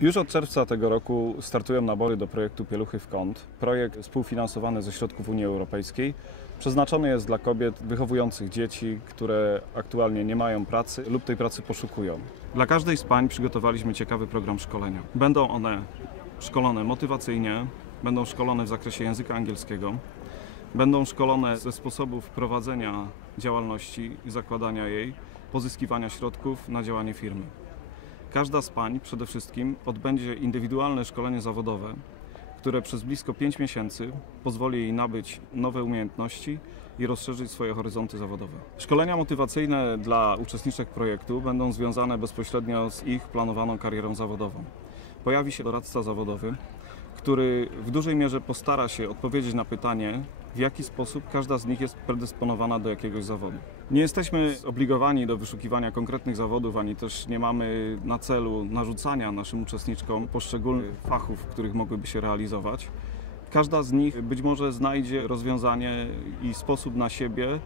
Już od czerwca tego roku startują nabory do projektu Pieluchy w kąt. Projekt współfinansowany ze środków Unii Europejskiej. Przeznaczony jest dla kobiet wychowujących dzieci, które aktualnie nie mają pracy lub tej pracy poszukują. Dla każdej z pań przygotowaliśmy ciekawy program szkolenia. Będą one szkolone motywacyjnie, będą szkolone w zakresie języka angielskiego, będą szkolone ze sposobów prowadzenia działalności i zakładania jej, pozyskiwania środków na działanie firmy. Każda z pań przede wszystkim odbędzie indywidualne szkolenie zawodowe, które przez blisko 5 miesięcy pozwoli jej nabyć nowe umiejętności i rozszerzyć swoje horyzonty zawodowe. Szkolenia motywacyjne dla uczestniczek projektu będą związane bezpośrednio z ich planowaną karierą zawodową. Pojawi się doradca zawodowy, który w dużej mierze postara się odpowiedzieć na pytanie, w jaki sposób każda z nich jest predysponowana do jakiegoś zawodu. Nie jesteśmy zobligowani do wyszukiwania konkretnych zawodów, ani też nie mamy na celu narzucania naszym uczestniczkom poszczególnych fachów, w których mogłyby się realizować. Każda z nich być może znajdzie rozwiązanie i sposób na siebie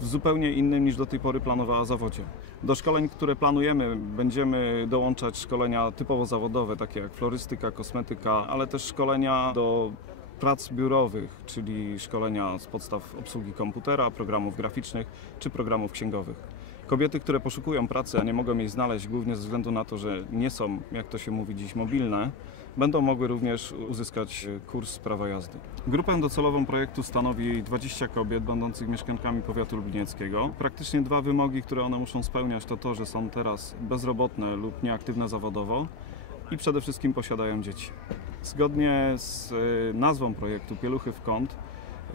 w zupełnie innym niż do tej pory planowała zawodzie. Do szkoleń, które planujemy, będziemy dołączać szkolenia typowo zawodowe, takie jak florystyka, kosmetyka, ale też szkolenia do prac biurowych, czyli szkolenia z podstaw obsługi komputera, programów graficznych czy programów księgowych. Kobiety, które poszukują pracy, a nie mogą jej znaleźć głównie ze względu na to, że nie są, jak to się mówi dziś, mobilne, będą mogły również uzyskać kurs prawa jazdy. Grupę docelową projektu stanowi 20 kobiet będących mieszkankami powiatu lublinieckiego. Praktycznie dwa wymogi, które one muszą spełniać, to to, że są teraz bezrobotne lub nieaktywne zawodowo i przede wszystkim posiadają dzieci. Zgodnie z y, nazwą projektu Pieluchy w kąt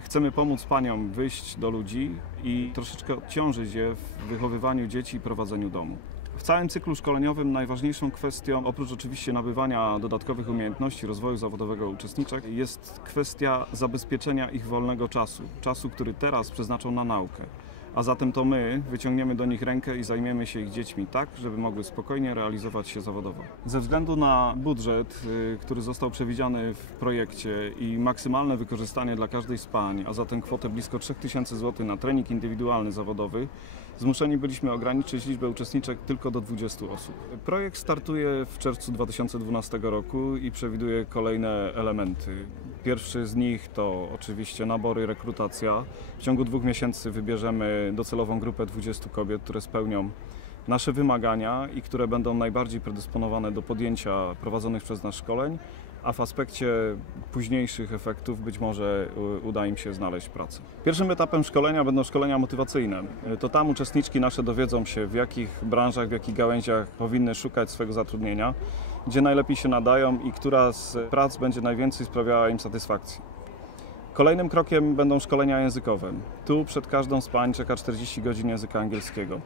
chcemy pomóc paniom wyjść do ludzi i troszeczkę odciążyć je w wychowywaniu dzieci i prowadzeniu domu. W całym cyklu szkoleniowym najważniejszą kwestią, oprócz oczywiście nabywania dodatkowych umiejętności rozwoju zawodowego uczestniczek, jest kwestia zabezpieczenia ich wolnego czasu, czasu, który teraz przeznaczą na naukę. A zatem to my wyciągniemy do nich rękę i zajmiemy się ich dziećmi tak, żeby mogły spokojnie realizować się zawodowo. Ze względu na budżet, y, który został przewidziany w projekcie i maksymalne wykorzystanie dla każdej z pań, a zatem kwotę blisko 3000 zł na trening indywidualny zawodowy, zmuszeni byliśmy ograniczyć liczbę uczestniczek tylko do 20 osób. Projekt startuje w czerwcu 2012 roku i przewiduje kolejne elementy. Pierwszy z nich to oczywiście nabory, rekrutacja. W ciągu dwóch miesięcy wybierzemy docelową grupę 20 kobiet, które spełnią nasze wymagania i które będą najbardziej predysponowane do podjęcia prowadzonych przez nas szkoleń, a w aspekcie późniejszych efektów być może uda im się znaleźć pracę. Pierwszym etapem szkolenia będą szkolenia motywacyjne. To tam uczestniczki nasze dowiedzą się, w jakich branżach, w jakich gałęziach powinny szukać swojego zatrudnienia, gdzie najlepiej się nadają i która z prac będzie najwięcej sprawiała im satysfakcji. Kolejnym krokiem będą szkolenia językowe. Tu przed każdą z pań czeka 40 godzin języka angielskiego.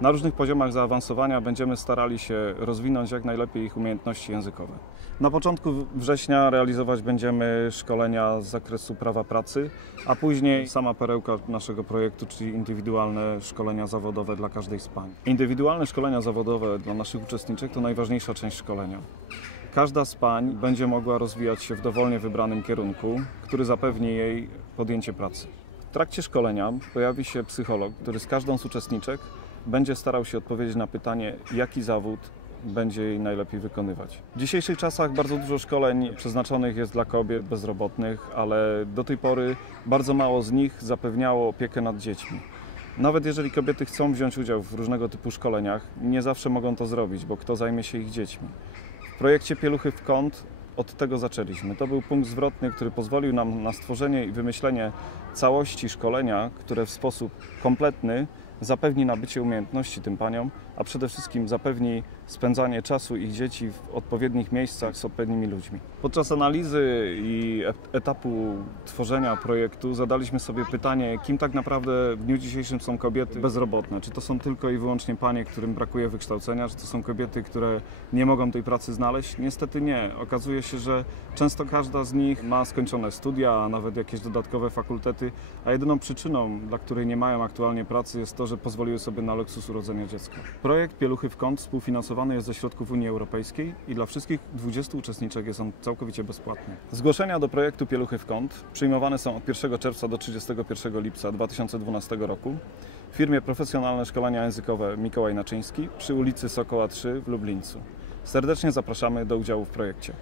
Na różnych poziomach zaawansowania będziemy starali się rozwinąć jak najlepiej ich umiejętności językowe. Na początku września realizować będziemy szkolenia z zakresu prawa pracy, a później sama perełka naszego projektu, czyli indywidualne szkolenia zawodowe dla każdej z pań. Indywidualne szkolenia zawodowe dla naszych uczestniczek to najważniejsza część szkolenia. Każda z pań będzie mogła rozwijać się w dowolnie wybranym kierunku, który zapewni jej podjęcie pracy. W trakcie szkolenia pojawi się psycholog, który z każdą z uczestniczek będzie starał się odpowiedzieć na pytanie, jaki zawód będzie jej najlepiej wykonywać. W dzisiejszych czasach bardzo dużo szkoleń przeznaczonych jest dla kobiet bezrobotnych, ale do tej pory bardzo mało z nich zapewniało opiekę nad dziećmi. Nawet jeżeli kobiety chcą wziąć udział w różnego typu szkoleniach, nie zawsze mogą to zrobić, bo kto zajmie się ich dziećmi. W projekcie Pieluchy w kąt od tego zaczęliśmy. To był punkt zwrotny, który pozwolił nam na stworzenie i wymyślenie całości szkolenia, które w sposób kompletny zapewni nabycie umiejętności tym paniom, a przede wszystkim zapewni spędzanie czasu ich dzieci w odpowiednich miejscach z odpowiednimi ludźmi. Podczas analizy i etapu tworzenia projektu zadaliśmy sobie pytanie, kim tak naprawdę w dniu dzisiejszym są kobiety bezrobotne. Czy to są tylko i wyłącznie panie, którym brakuje wykształcenia, czy to są kobiety, które nie mogą tej pracy znaleźć? Niestety nie. Okazuje się, że często każda z nich ma skończone studia, a nawet jakieś dodatkowe fakultety, a jedyną przyczyną, dla której nie mają aktualnie pracy jest to, że pozwoliły sobie na luksus urodzenia dziecka. Projekt Pieluchy w kąt współfinansowany jest ze środków Unii Europejskiej i dla wszystkich 20 uczestniczek jest on całkowicie bezpłatny. Zgłoszenia do projektu Pieluchy w kąt przyjmowane są od 1 czerwca do 31 lipca 2012 roku w firmie Profesjonalne Szkolenia Językowe Mikołaj Naczyński przy ulicy Sokoła 3 w Lublińcu. Serdecznie zapraszamy do udziału w projekcie.